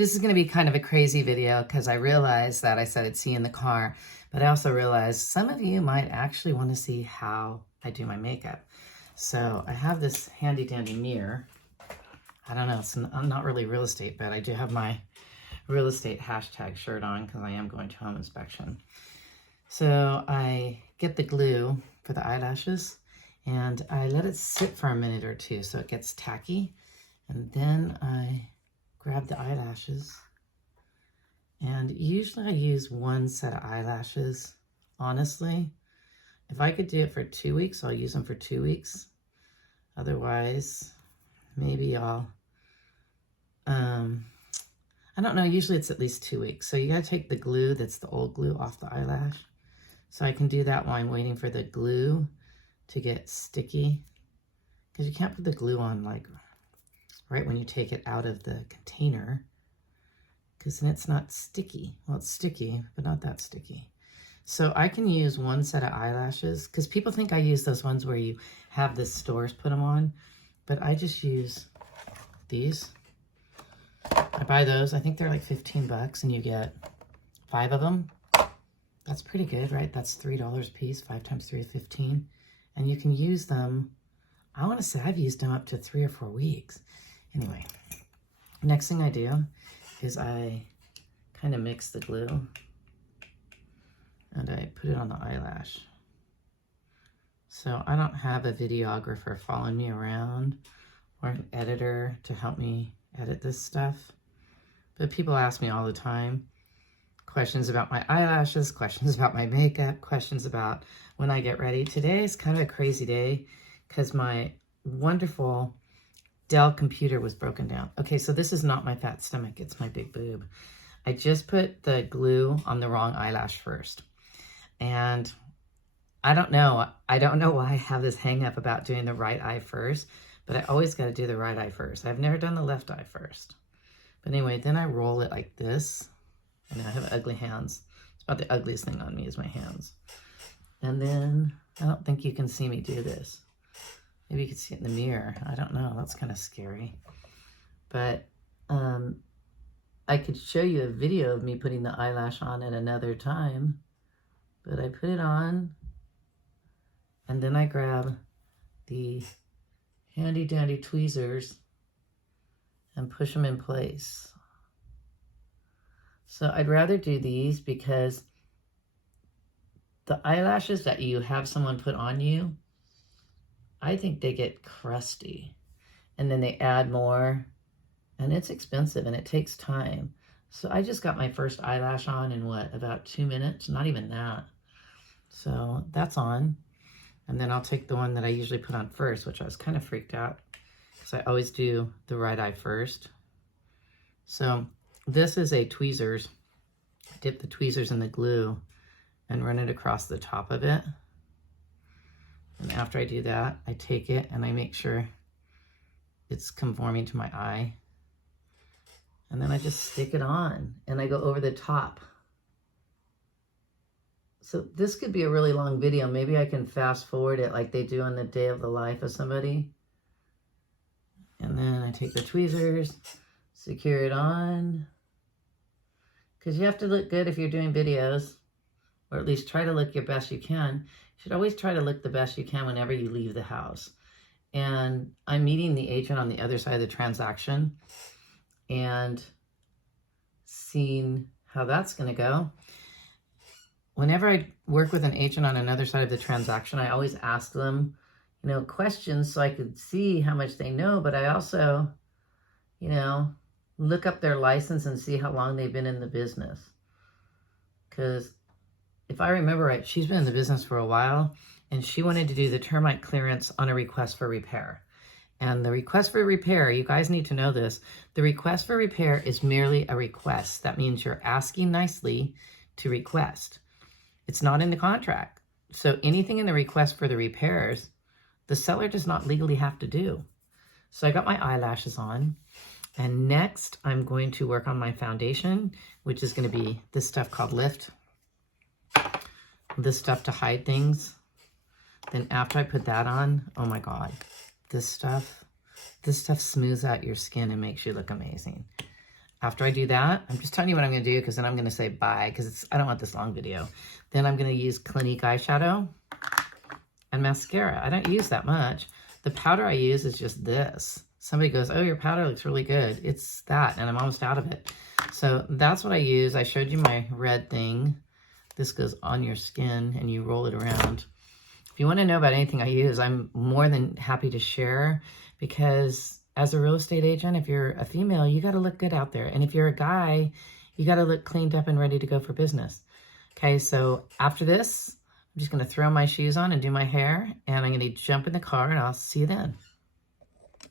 This is going to be kind of a crazy video because I realized that I said I'd see you in the car, but I also realized some of you might actually want to see how I do my makeup. So I have this handy dandy mirror. I don't know, I'm not really real estate, but I do have my real estate hashtag shirt on because I am going to home inspection. So I get the glue for the eyelashes and I let it sit for a minute or two so it gets tacky. And then I grab the eyelashes, and usually I use one set of eyelashes. Honestly, if I could do it for 2 weeks, I'll use them for 2 weeks. Otherwise, maybe I'll, I don't know, usually it's at least 2 weeks. So you gotta take the glue, that's the old glue, off the eyelash. So I can do that while I'm waiting for the glue to get sticky. Because you can't put the glue on like right when you take it out of the container, because then it's not sticky. Well, it's sticky, but not that sticky. So I can use one set of eyelashes, because people think I use those ones where you have the stores put them on, but I just use these. I buy those, I think they're like 15 bucks, and you get 5 of them. That's pretty good, right? That's $3 a piece, 5 times 3 is 15. And you can use them, I want to say I've used them up to 3 or 4 weeks. Anyway, next thing I do is I kind of mix the glue and I put it on the eyelash. So I don't have a videographer following me around or an editor to help me edit this stuff. But people ask me all the time questions about my eyelashes, questions about my makeup, questions about when I get ready. Today is kind of a crazy day because my wonderful Dell computer was broken down. Okay, so this is not my fat stomach, it's my big boob. I just put the glue on the wrong eyelash first. And I don't know why I have this hang up about doing the right eye first, but I always got to do the right eye first. I've never done the left eye first. But anyway, then I roll it like this. And I have ugly hands. It's about the ugliest thing on me is my hands. And then, I don't think you can see me do this. Maybe you can see it in the mirror. I don't know. That's kind of scary. But I could show you a video of me putting the eyelash on at another time. But I put it on. And then I grab the handy dandy tweezers and push them in place. So I'd rather do these because the eyelashes that you have someone put on you, I think they get crusty and then they add more and it's expensive and it takes time. So I just got my first eyelash on in what, about 2 minutes? Not even that. So that's on. And then I'll take the one that I usually put on first, which I was kind of freaked out because I always do the right eye first. So this is a tweezers. Dip the tweezers in the glue and run it across the top of it. And after I do that, I take it and I make sure it's conforming to my eye. And then I just stick it on and I go over the top. So this could be a really long video. Maybe I can fast forward it like they do on the day of the life of somebody. And then I take the tweezers, secure it on. Because you have to look good if you're doing videos, or at least try to look your best you can. You should always try to look the best you can whenever you leave the house. And I'm meeting the agent on the other side of the transaction and seeing how that's going to go. Whenever I work with an agent on another side of the transaction, I always ask them, questions so I could see how much they know, but I also, look up their license and see how long they've been in the business. Because if I remember right, she's been in the business for a while and she wanted to do the termite clearance on a request for repair. And the request for repair, you guys need to know this, the request for repair is merely a request. That means you're asking nicely to request. It's not in the contract. So anything in the request for the repairs, the seller does not legally have to do. So I got my eyelashes on. And next, I'm going to work on my foundation, which is going to be this stuff called Lift. This stuff to hide things. Then after I put that on, oh my God, this stuff smooths out your skin and makes you look amazing. after I do that, I'm just telling you what I'm going to do because then I'm going to say bye because I don't want this long video. Then I'm going to use Clinique eyeshadow and mascara. I don't use that much. The powder I use is just this. Somebody goes, oh, your powder looks really good. It's that, and I'm almost out of it. So that's what I use. I showed you my red thing. This goes on your skin, and you roll it around. If you want to know about anything I use, I'm more than happy to share because as a real estate agent, if you're a female, you got to look good out there. And if you're a guy, you got to look cleaned up and ready to go for business. Okay, so after this, I'm just going to throw my shoes on and do my hair, and I'm going to jump in the car, and I'll see you then.